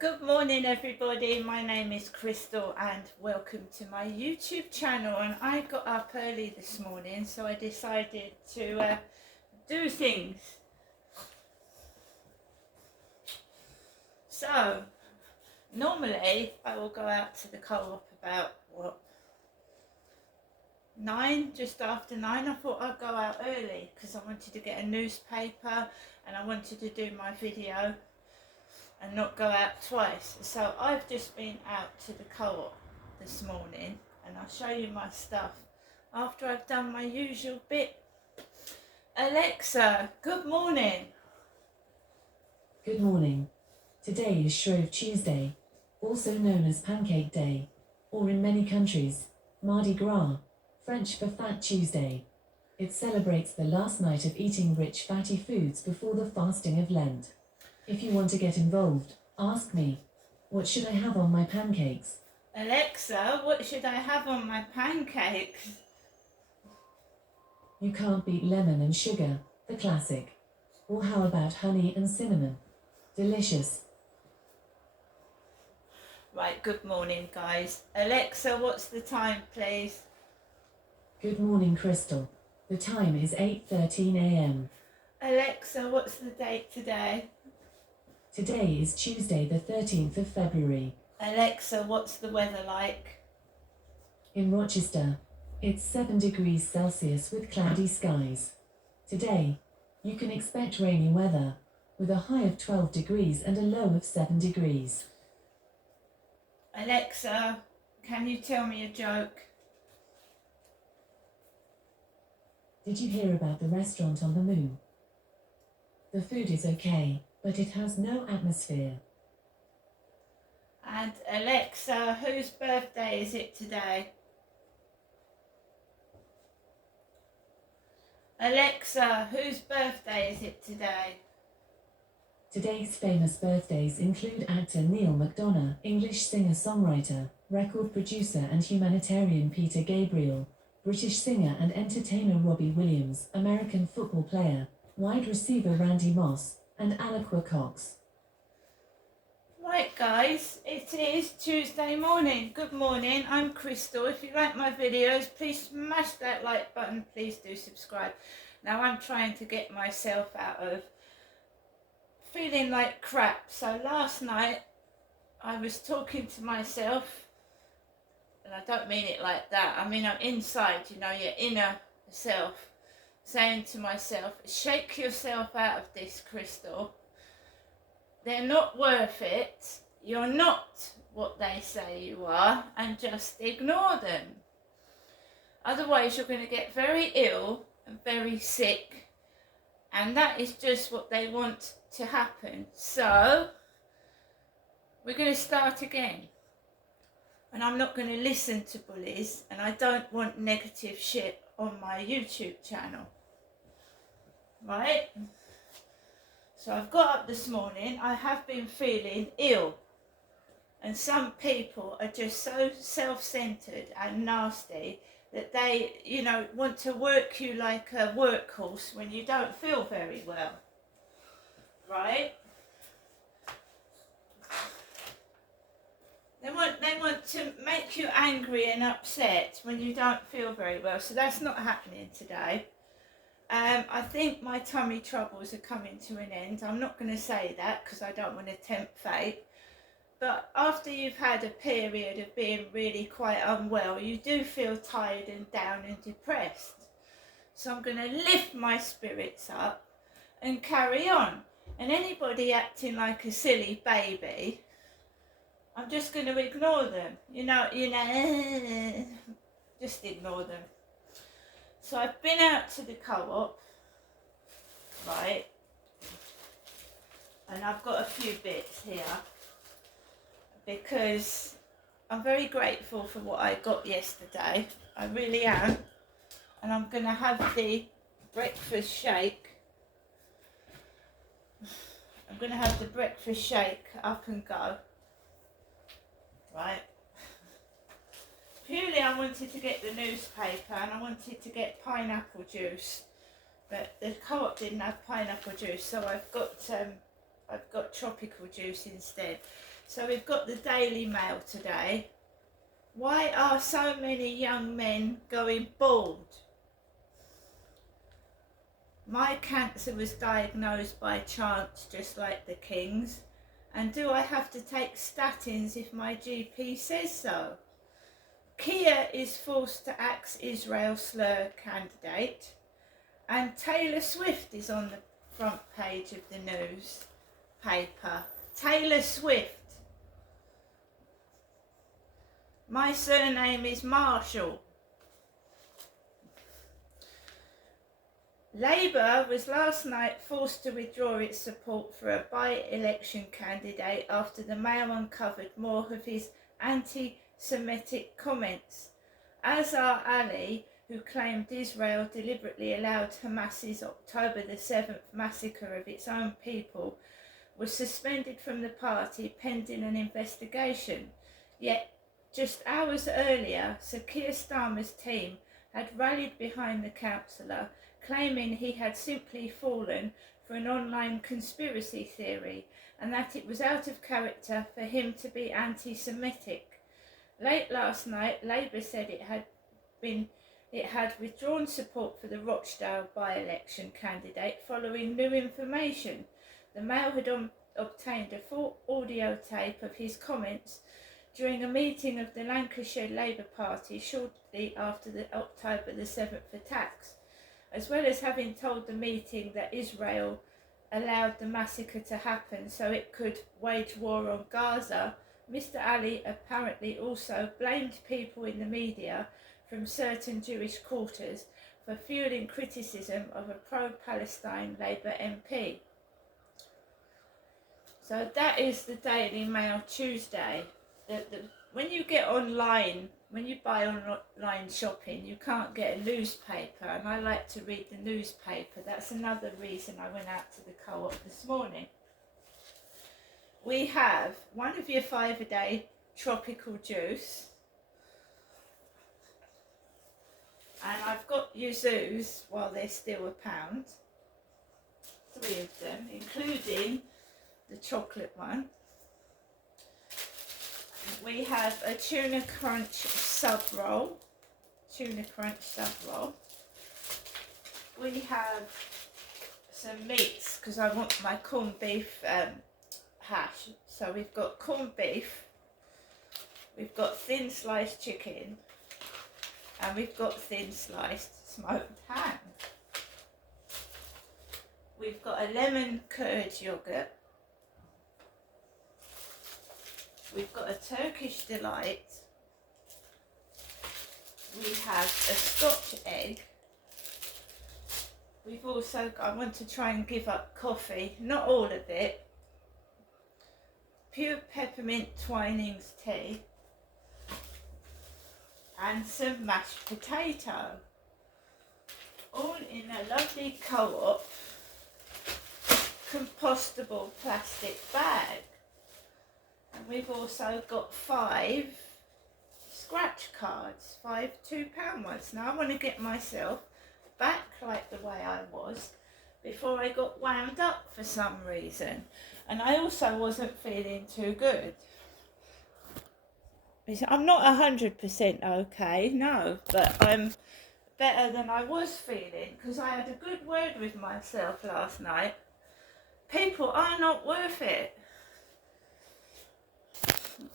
Good morning everybody, my name is Crystal and welcome to my YouTube channel. And I got up early this morning, so I decided to do things. So normally I will go out to the co-op about 9, just after 9. I thought I'd go out early because I wanted to get a newspaper and I wanted to do my video and not go out twice. So I've just been out to the co-op this morning and I'll show you my stuff after I've done my usual bit. Alexa, good morning. Good morning. Today is Shrove Tuesday, also known as Pancake Day, or in many countries, Mardi Gras, French for Fat Tuesday. It celebrates the last night of eating rich fatty foods before the fasting of Lent. If you want to get involved, ask me, what should I have on my pancakes? Alexa, what should I have on my pancakes? You can't beat lemon and sugar, the classic. Or how about honey and cinnamon? Delicious. Right, good morning guys. Alexa, what's the time please? Good morning, Crystal. The time is 8:13 a.m. Alexa, what's the date today? Today is Tuesday the 13th of February. Alexa, what's the weather like? In Rochester, it's 7 degrees Celsius with cloudy skies. Today, you can expect rainy weather, with a high of 12 degrees and a low of 7 degrees. Alexa, can you tell me a joke? Did you hear about the restaurant on the moon? The food is okay, but it has no atmosphere. And Alexa, whose birthday is it today? Alexa, whose birthday is it today? Today's famous birthdays include actor Neil McDonough, English singer-songwriter, record producer and humanitarian Peter Gabriel, British singer and entertainer Robbie Williams, American football player, wide receiver Randy Moss, and Alaqua Cox. Right guys, it is Tuesday morning. Good morning, I'm Crystal. If you like my videos, please smash that like button. Please do subscribe. Now I'm trying to get myself out of feeling like crap. So last night I was talking to myself, and I don't mean it like that. I mean I'm inside, you know, your inner self, saying to myself, shake yourself out of this, Crystal. They're not worth it. You're not what they say you are, and just ignore them. Otherwise you're going to get very ill and very sick, and that is just what they want to happen. So we're going to start again, and I'm not going to listen to bullies, and I don't want negative shit on my YouTube channel, right? So I've got up this morning, I have been feeling ill, and some people are just so self-centered and nasty that they, you know, want to work you like a workhorse when you don't feel very well, right? They want to make you angry and upset when you don't feel very well, so that's not happening today. I think my tummy troubles are coming to an end. I'm not going to say that because I don't want to tempt fate. But after you've had a period of being really quite unwell, you do feel tired and down and depressed. So I'm going to lift my spirits up and carry on. And anybody acting like a silly baby, I'm just going to ignore them. You know, just ignore them. So I've been out to the co-op, right, and I've got a few bits here because I'm very grateful for what I got yesterday. I really am. And I'm going to have the breakfast shake. I'm going to have the breakfast shake up and go, right. Purely I wanted to get the newspaper and I wanted to get pineapple juice, but the co-op didn't have pineapple juice, so I've got tropical juice instead. So we've got the Daily Mail today. Why are so many young men going bald? My cancer was diagnosed by chance, just like the King's. And do I have to take statins if my GP says so? Kia is forced to axe Israel slur candidate. And Taylor Swift is on the front page of the newspaper. Taylor Swift. My surname is Marshall. Labour was last night forced to withdraw its support for a by-election candidate after the Mail uncovered more of his anti-Semitic comments. Azhar Ali, who claimed Israel deliberately allowed Hamas's October the 7th massacre of its own people, was suspended from the party pending an investigation. Yet, just hours earlier, Sir Keir Starmer's team had rallied behind the councillor, claiming he had simply fallen for an online conspiracy theory and that it was out of character for him to be anti-Semitic. Late last night, Labour said it had withdrawn support for the Rochdale by-election candidate following new information. The Mail had obtained a full audio tape of his comments during a meeting of the Lancashire Labour Party shortly after the October the 7th attacks, as well as having told the meeting that Israel allowed the massacre to happen so it could wage war on Gaza. Mr. Ali apparently also blamed people in the media from certain Jewish quarters for fueling criticism of a pro-Palestine Labour MP. So that is the Daily Mail Tuesday. When you get online, when you buy online shopping, you can't get a newspaper, and I like to read the newspaper. That's another reason I went out to the co-op this morning. We have one of your 5-a-day tropical juice, and I've got Yuzus while they're still £1. 3 of them, including the chocolate one. We have a tuna crunch sub roll. We have some meats because I want my corned beef hash. So we've got corned beef, we've got thin sliced chicken, and we've got thin sliced smoked ham. We've got a lemon curd yoghurt. We've got a Turkish delight. We have a Scotch egg. We've also got, I want to try and give up coffee, not all of it. Pure peppermint Twinings tea. And some mashed potato. All in a lovely co-op compostable plastic bag. And we've also got 5 scratch cards, 5 £2 ones. Now I want to get myself back like the way I was before I got wound up for some reason. And I also wasn't feeling too good. I'm not 100% okay, no, but I'm better than I was feeling because I had a good word with myself last night. People are not worth it.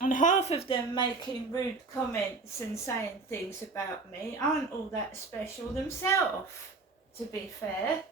And half of them making rude comments and saying things about me aren't all that special themselves, to be fair.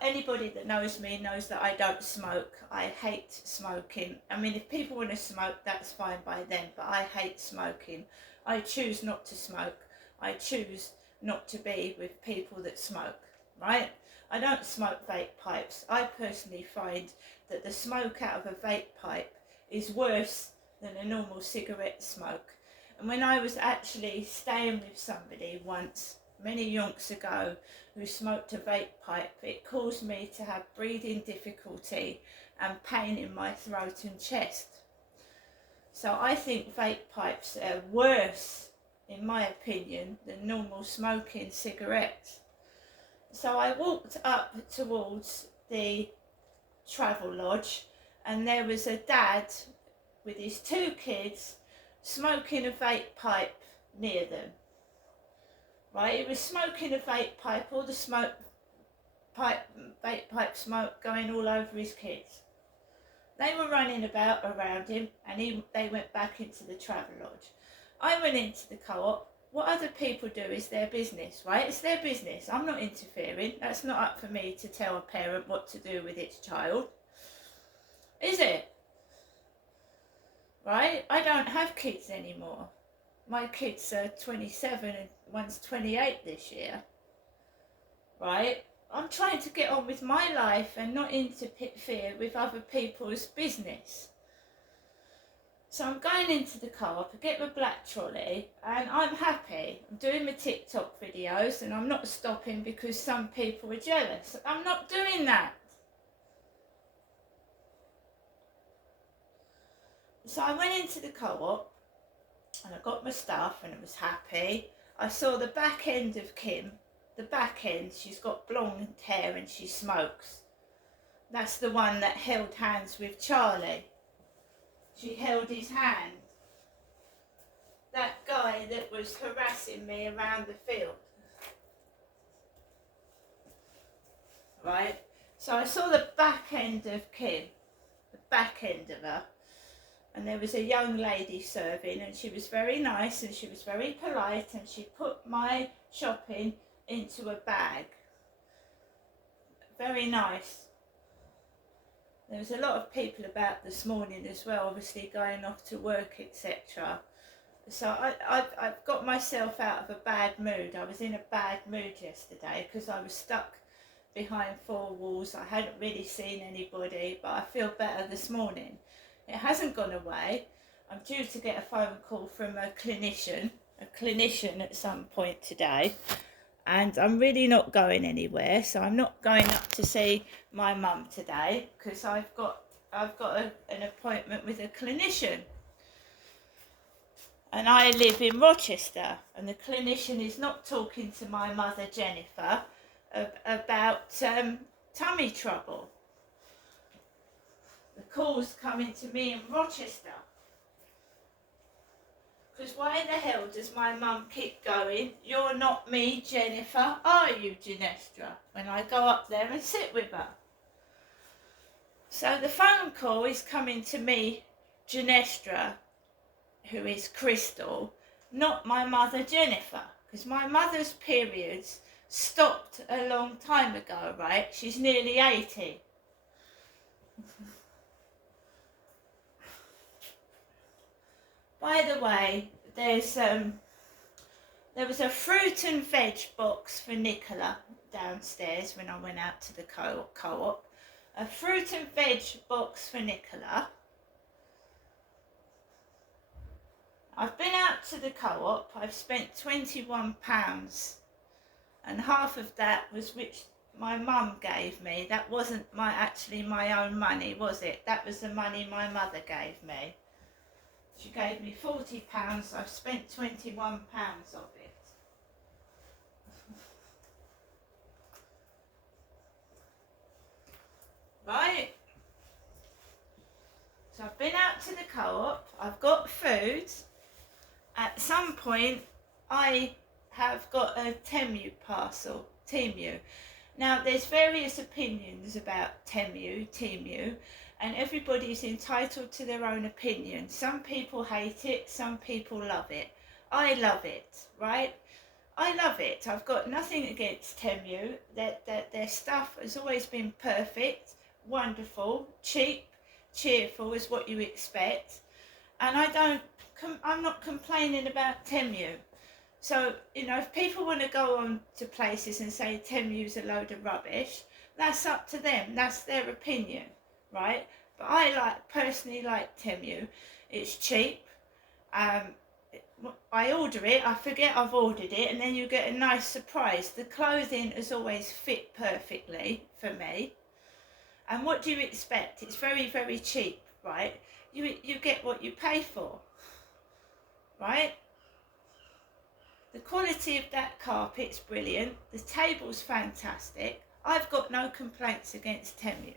Anybody that knows me knows that I don't smoke. I hate smoking. I mean, if people want to smoke, that's fine by them, but I hate smoking. I choose not to smoke. I choose not to be with people that smoke, right? I don't smoke vape pipes. I personally find that the smoke out of a vape pipe is worse than a normal cigarette smoke. And when I was actually staying with somebody once, many yonks ago, who smoked a vape pipe, it caused me to have breathing difficulty and pain in my throat and chest. So I think vape pipes are worse, in my opinion, than normal smoking cigarettes. So I walked up towards the travel lodge, and there was a dad with his 2 kids smoking a vape pipe near them. Right, he was smoking a vape pipe, all the vape pipe smoke going all over his kids. They were running about around him, and they went back into the travel lodge. I went into the co-op. What other people do is their business, right? It's their business. I'm not interfering. That's not up for me to tell a parent what to do with its child. Is it? Right? I don't have kids anymore. My kids are 27 and one's 28 this year. Right? I'm trying to get on with my life and not interfere with other people's business. So I'm going into the co-op, I get my black trolley, and I'm happy. I'm doing my TikTok videos, and I'm not stopping because some people are jealous. I'm not doing that. So I went into the co-op, and I got my stuff, and I was happy. I saw the back end of Kim. The back end, she's got blonde hair and she smokes. That's the one that held hands with Charlie. She held his hand. That guy that was harassing me around the field. Right? So I saw the back end of Kim, the back end of her, and there was a young lady serving, and she was very nice and she was very polite, and she put my shopping into a bag. Very nice. There was a lot of people about this morning as well, obviously going off to work, etc. So I've got myself out of a bad mood. I was in a bad mood yesterday because I was stuck behind 4 walls. I hadn't really seen anybody, but I feel better this morning. It hasn't gone away. I'm due to get a phone call from a clinician at some point today. And I'm really not going anywhere, so I'm not going up to see my mum today because I've got an appointment with a clinician. And I live in Rochester, and the clinician is not talking to my mother Jennifer about tummy trouble. The call's coming to me in Rochester. Because why the hell does my mum keep going, "You're not me, Jennifer, are you, Ginestra?" when I go up there and sit with her? So the phone call is coming to me, Ginestra, who is Crystal, not my mother Jennifer. Because my mother's periods stopped a long time ago, right? She's nearly 80. By the way, there was a fruit and veg box for Nicola downstairs when I went out to the co-op. A fruit and veg box for Nicola. I've been out to the co-op. I've spent £21, and half of that was which my mum gave me. That wasn't actually my own money, was it? That was the money my mother gave me. She gave me £40, I've spent £21 of it. Right? So I've been out to the co-op, I've got food. At some point, I have got a Temu parcel, Temu. Now, there's various opinions about Temu, and everybody's entitled to their own opinion. Some people hate it, some people love it. I love it, right? I love it. I've got nothing against Temu. Their stuff has always been perfect, wonderful, cheap, cheerful is what you expect. And I'm not complaining about Temu. So, if people want to go on to places and say Temu's a load of rubbish, that's up to them. That's their opinion, right? But I personally like Temu. It's cheap. I order it, I forget I've ordered it, and then you get a nice surprise. The clothing has always fit perfectly for me. And what do you expect? It's very, very cheap, right? You get what you pay for, right? The quality of that carpet's brilliant. The table's fantastic. I've got no complaints against Temu.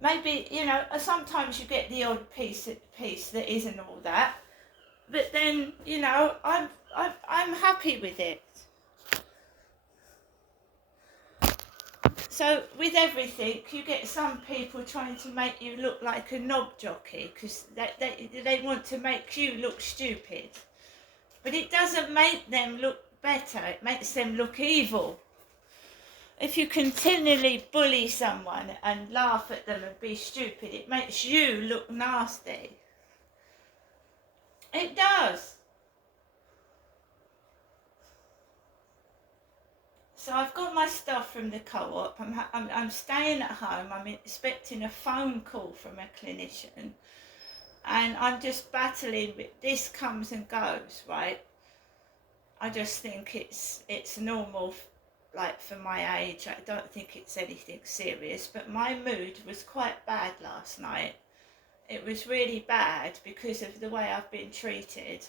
Maybe, you know, sometimes you get the odd piece that isn't all that, but then, you know, I'm happy with it. So with everything, you get some people trying to make you look like a knob jockey because they want to make you look stupid. But it doesn't make them look better, it makes them look evil. If you continually bully someone and laugh at them and be stupid, it makes you look nasty. It does. So I've got my stuff from the co-op. I'm staying at home. I'm expecting a phone call from a clinician, and I'm just battling with this. Comes and goes, right? I just think it's normal, like for my age. I don't think it's anything serious. But my mood was quite bad last night. It was really bad because of the way I've been treated.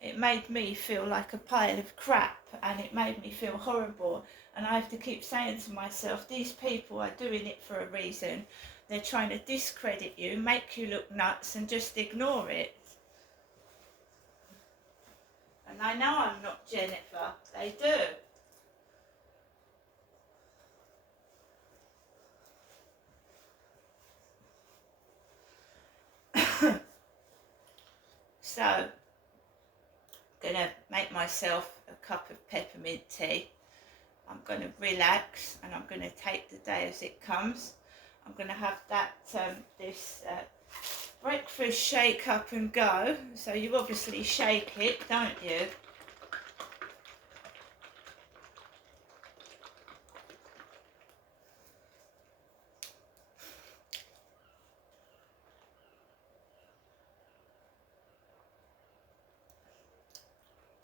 It made me feel like a pile of crap, and it made me feel horrible. And I have to keep saying to myself, these people are doing it for a reason. They're trying to discredit you, make you look nuts, and just ignore it. And I know I'm not Jennifer. They do. So, gonna make myself a cup of peppermint tea. I'm gonna relax, and I'm gonna take the day as it comes. I'm gonna have that this breakfast shake up and go. So you obviously shake it, don't you?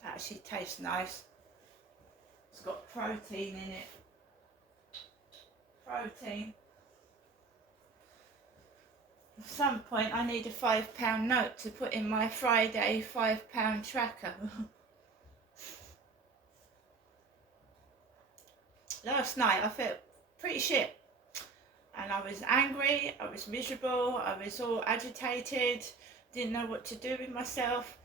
Actually tastes nice. It's got protein in it. Protein. At some point I need a £5 note to put in my Friday £5 tracker. Last night I felt pretty shit. And I was angry, I was miserable, I was all agitated, didn't know what to do with myself.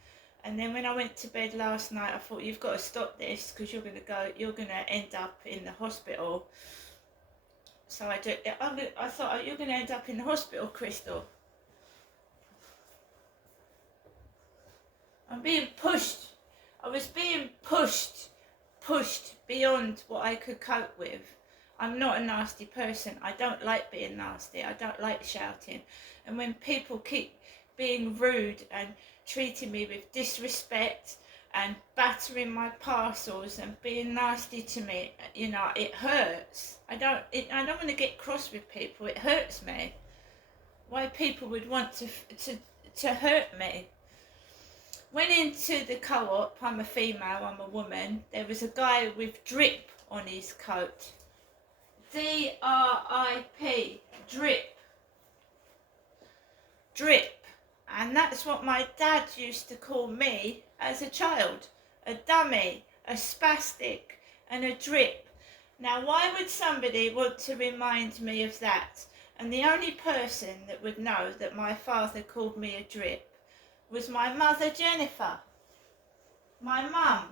And then when I went to bed last night, I thought, you've got to stop this because you're going to end up in the hospital. So I thought, oh, you're going to end up in the hospital, Crystal. I'm being pushed. I was being pushed beyond what I could cope with. I'm not a nasty person. I don't like being nasty. I don't like shouting. And when people keep being rude and treating me with disrespect and battering my parcels and being nasty to me, you know, it hurts. I don't want to get cross with people. It hurts me. Why people would want to hurt me. Went into the co-op. I'm a female, I'm a woman. There was a guy with drip on his coat. D-R-I-P, drip. Drip. And that's what my dad used to call me as a child. A dummy, a spastic, and a drip. Now, why would somebody want to remind me of that? And the only person that would know that my father called me a drip was my mother, Jennifer. My mum.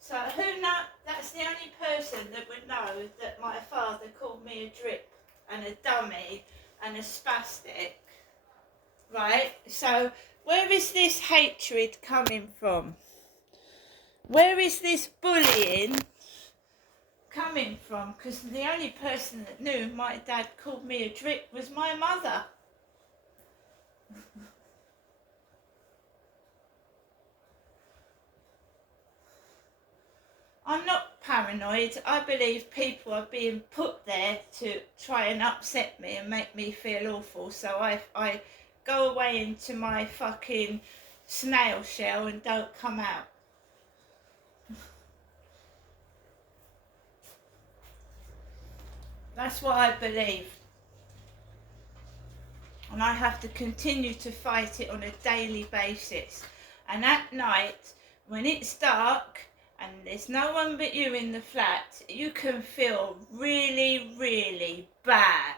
So that's the only person that would know that my father called me a drip and a dummy and a spastic. Right, so where is this hatred coming from? Where is this bullying coming from? Because the only person that knew my dad called me a drip was my mother. I'm not paranoid. I believe people are being put there to try and upset me and make me feel awful. So I go away into my fucking snail shell and don't come out. That's what I believe. And I have to continue to fight it on a daily basis. And at night, when it's dark and there's no one but you in the flat, you can feel really, really bad.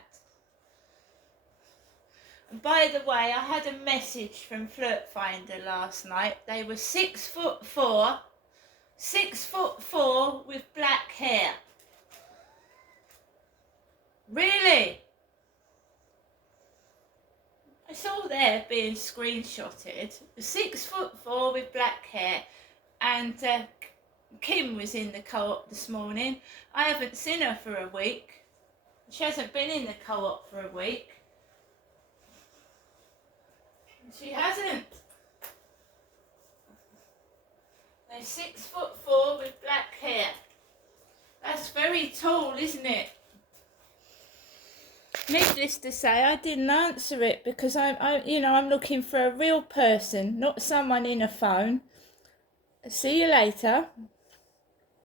And by the way, I had a message from Flirt Finder last night. They were 6'4", 6'4" with black hair. Really? It's all there being screenshotted. 6'4" with black hair, and Kim was in the co-op this morning. I haven't seen her for a week. She hasn't been in the co-op for a week. She hasn't. They're 6'4" with black hair. That's very tall, isn't it? Needless to say, I didn't answer it because I'm looking for a real person, not someone in a phone. See you later.